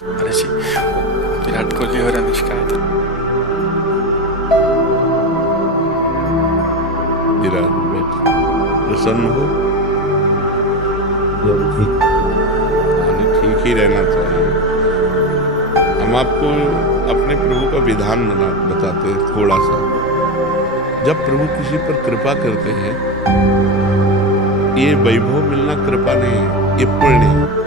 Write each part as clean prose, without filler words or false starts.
Sì, Virat Kohli और अनुष्का है तो विराट बेट प्रसन्न हो। हमें ठीक ही रहना चाहिए। हम आपको अपने प्रभु का विधान बताते हैं थोड़ा सा। जब प्रभु किसी पर कृपा करते हैं, ये वैभव मिलना कृपा नहीं है, ये पुण्य है।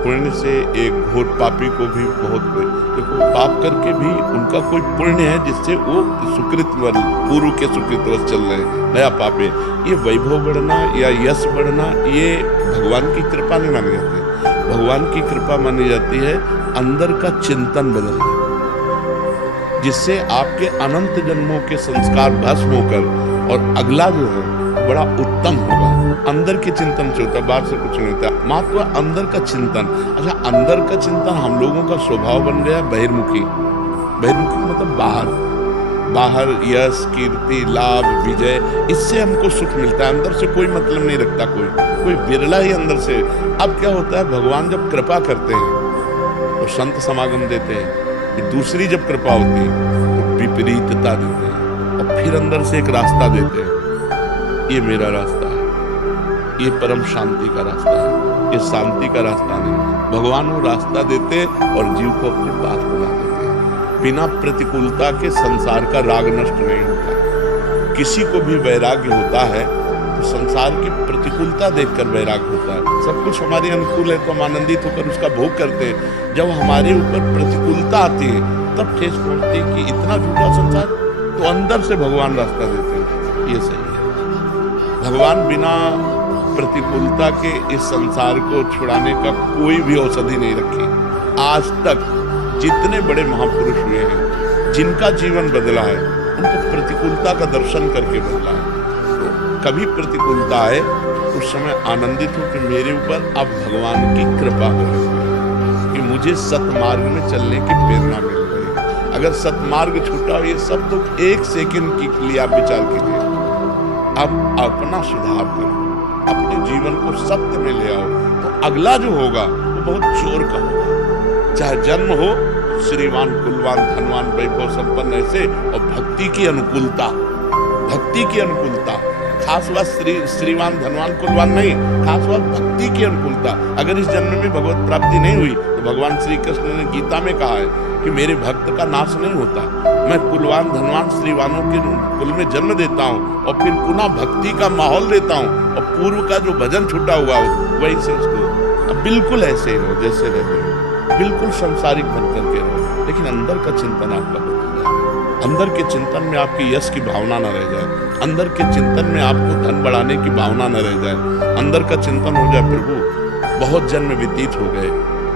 पुण्य से एक घोर पापी को भी बहुत देखो, पाप करके भी उनका कोई पुण्य है जिससे वो सुकृत पूर्व के सुकृतवश चल रहे हैं, नया पाप है। ये वैभव बढ़ना या यश बढ़ना, ये भगवान की कृपा नहीं मानी जाती। भगवान की कृपा मानी जाती है अंदर का चिंतन बदलना, जिससे आपके अनंत जन्मों के संस्कार भस्म होकर और अगला जो है बड़ा उत्तम होगा। अंदर के चिंतन से होता है, बाहर से कुछ नहीं होता। महत्व अंदर का चिंतन। अच्छा, अंदर का चिंतन हम लोगों का स्वभाव बन गया बहिर्मुखी। बहिर्मुखी मतलब बाहर यश, कीर्ति, लाभ, विजय, इससे हमको सुख मिलता है। अंदर से कोई मतलब नहीं रखता कोई बिरला ही अंदर से। अब क्या होता है, भगवान जब कृपा करते हैं तो संत समागम देते हैं। दूसरी जब कृपा होती है तो विपरीतता देते हैं और फिर अंदर से एक रास्ता देते हैं। ये मेरा रास्ता है, ये परम शांति का रास्ता है, ये शांति का रास्ता नहीं। भगवान वो रास्ता देते और जीव को अपने पास बुला देते हैं। बिना प्रतिकूलता के संसार का राग नष्ट नहीं होता। किसी को भी वैराग्य होता है तो संसार की प्रतिकूलता देखकर वैराग्य होता है। सब कुछ हमारे अनुकूल है तो हम आनंदित होकर उसका भोग करते हैं। जब हमारे ऊपर प्रतिकूलता आती है तब ठेस पहुंचती है कि इतना झूठा संसार, तो अंदर से भगवान रास्ता देते हैं। ये सही है। भगवान बिना प्रतिकूलता के इस संसार को छुड़ाने का कोई भी औषधि नहीं रखी। आज तक जितने बड़े महापुरुष हुए हैं, जिनका जीवन बदला है, उनको प्रतिकूलता का दर्शन करके बदला है। तो कभी प्रतिकूलता आए उस समय आनंदित हो कि मेरे ऊपर अब भगवान की कृपा हो रही है कि मुझे सतमार्ग में चलने की प्रेरणा मिल रही है। अगर सतमार्ग छूटा हो, ये सब तो एक सेकंड के लिए आप विचार कीजिए। अब अपना सुधार करो, अपने जीवन को सत्य में ले आओ, तो अगला जो होगा वो बहुत जोर का होगा। चाहे जन्म हो श्रीमान, कुलवान, धनवान, वैभव संपन्न ऐसे, और भक्ति की अनुकूलता, भक्ति की अनुकूलता। खास बात श्रीमान, धनवान, कुलवान नहीं, खास बात भक्ति की अनुकूलता। अगर इस जन्म में भगवत प्राप्ति नहीं हुई तो भगवान श्री कृष्ण ने गीता में कहा है कि मेरे भक्त का नाश नहीं होता। मैं कुलवान, धनवान, श्रीवानों के कुल में जन्म देता हूँ और फिर पुनः भक्ति का माहौल देता हूँ, और पूर्व का जो भजन छूटा हुआ हो वही से उसको। अब बिल्कुल ऐसे ही रहो जैसे रहते हो, बिल्कुल संसारिक बन करके रहो, लेकिन अंदर का चिंतन आपका बदल जाए। अंदर के चिंतन में आपकी यश की भावना न रह जाए। अंदर के चिंतन में आपको धन बढ़ाने की भावना न रह जाए। अंदर का चिंतन हो जाए, प्रभु बहुत जन्म व्यतीत हो गए,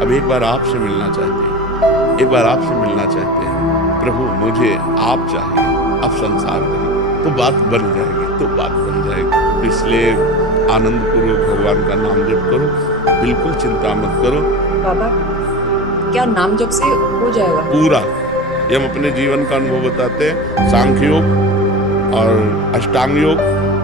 अब एक बार आपसे मिलना चाहते हैं, एक बार आपसे मिलना चाहते हैं। प्रभु मुझे आप चाहिए, अब संसार नहीं। तो बात बन जाएगी, तो बात बन जाएगी। इसलिए आनंद पूर्वक भगवान का नाम जप करो, बिल्कुल चिंता मत करो। बाबा, क्या नाम जप से हो जाएगा पूरा? ये हम अपने जीवन का अनुभव बताते हैं। सांख्य योग और अष्टांग योग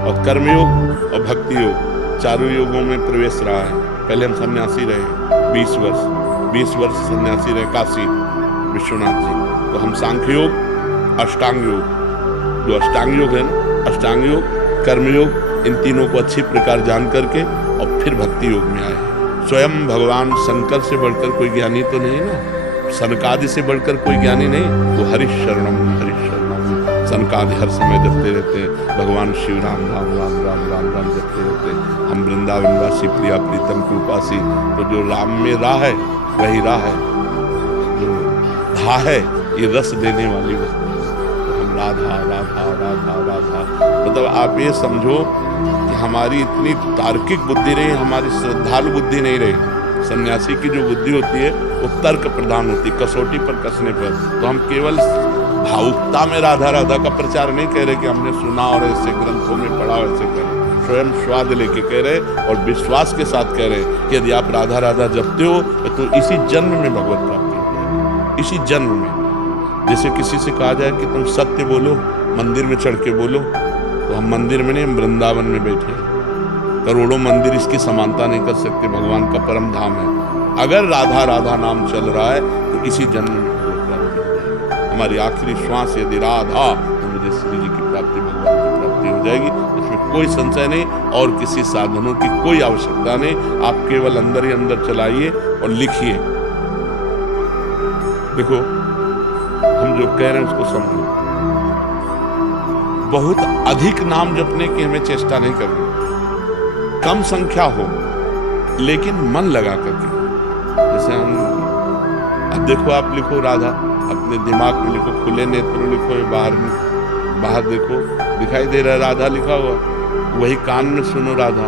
और कर्म योग और भक्ति योग, चारों योगों में प्रवेश रहा है। पहले हम सन्यासी रहे 20 वर्ष सन्यासी रहे काशी विश्वनाथ जी। तो हम सांख्य योग, अष्टांग योग, जो अष्टांग योग है ना, अष्टांग योग, कर्म योग, इन तीनों को अच्छी प्रकार जान करके और फिर भक्ति योग में आए। स्वयं भगवान शंकर से बढ़कर कोई ज्ञानी तो नहीं ना, सनकादि से बढ़कर कोई ज्ञानी नहीं। वो हरि शरणम सनकादि हर समय जपते रहते हैं। भगवान शिव राम राम राम राम राम राम जपते रहते हैं। हम वृंदावन वासी प्रिया प्रीतम के उपासी, तो जो राम में राह है वही राह है, जो धा है ये रस देने वाली वस्तु। तो हम राधा राधा राधा राधा, मतलब आप ये समझो कि हमारी इतनी तार्किक बुद्धि नहीं, हमारी श्रद्धालु बुद्धि नहीं रही। सन्यासी की जो बुद्धि होती है वो तर्क प्रधान होती है, कसौटी पर कसने पर। तो हम केवल भावुकता में राधा राधा का प्रचार नहीं कह रहे कि हमने सुना और ऐसे ग्रंथों में पढ़ा ऐसे कह रहे, स्वयं स्वाद लेके कह रहे और विश्वास के साथ कह रहे कि यदि आप राधा राधा जपते हो तो इसी जन्म में भगवत प्राप्ति होगी, इसी जन्म में। जैसे किसी से कहा जाए कि तुम सत्य बोलो, मंदिर में चढ़ के बोलो, तो हम मंदिर में नहीं, हम वृंदावन में बैठे। करोड़ों मंदिर इसकी समानता नहीं कर सकते, भगवान का परम धाम है। अगर राधा राधा नाम चल रहा है तो इसी जन्म में भगवत प्राप्ति हो जाएगी। हमारी आखिरी श्वास यदि राधा, तो मुझे श्री जी की प्राप्ति, भगवान की प्राप्ति हो जाएगी। इसमें कोई संशय नहीं और किसी साधनों की कोई आवश्यकता नहीं। आप केवल अंदर ही अंदर चलाइए और लिखिए। देखो, हम जो कह रहे हैं उसको समझो। बहुत अधिक नाम जपने की हमें चेष्टा नहीं करनी, कम संख्या हो लेकिन मन लगा करके। जैसे हम, अब देखो, आप लिखो राधा, अपने दिमाग में लिखो, खुले नेत्र लिखो, बाहर देखो, दिखाई दे रहा है राधा लिखा हुआ, वही कान में सुनो राधा,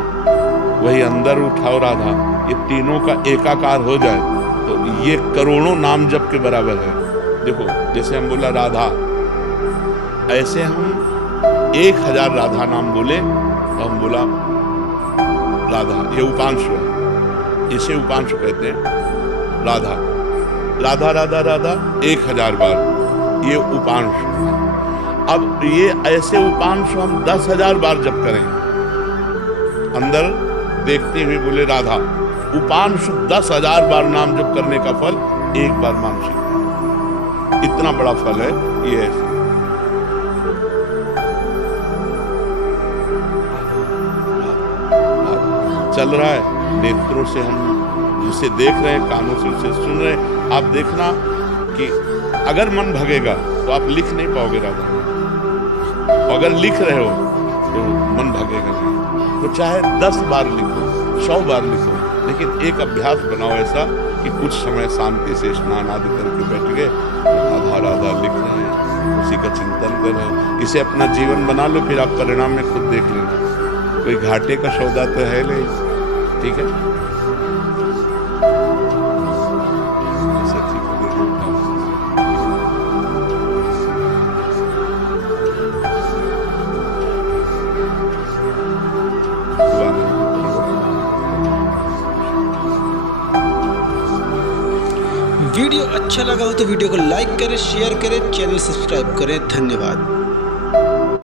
वही अंदर उठाओ राधा। ये तीनों का एकाकार हो जाए तो ये करोड़ों नाम जप के बराबर है। देखो, जैसे हम बोला राधा, ऐसे हम 1000 राधा नाम बोले तो हम बोला राधा, ये उपांशु है, इसे उपांशु कहते हैं। राधा राधा राधा राधा 1000 बार, ये उपांशु। अब ये ऐसे उपांशु हम 10,000 बार जप करें, अंदर देखते हुए बोले राधा, उपांशु 10,000 बार नाम जप करने का फल एक बार मानसिक, इतना बड़ा फल है ये। चल रहा है, नेत्रों से हम जिसे देख रहे हैं, कानों से उसे सुन रहे हैं। आप देखना कि अगर मन भगेगा तो आप लिख नहीं पाओगे राधा, अगर लिख रहे हो तो मन भगेगा नहीं। तो चाहे 10 बार लिखो, 100 बार लिखो, लेकिन एक अभ्यास बनाओ ऐसा कि कुछ समय शांति से स्नान आदि करके बैठ गए, राधा राधा लिख रहे हैं, उसी का चिंतन कर रहे हैं। इसे अपना जीवन बना लो, फिर आप परिणाम में खुद देख लेना। कोई घाटे का सौदा तो है नहीं, ठीक है। वीडियो अच्छा लगा हो तो वीडियो को लाइक करें, शेयर करें, चैनल सब्सक्राइब करें। धन्यवाद।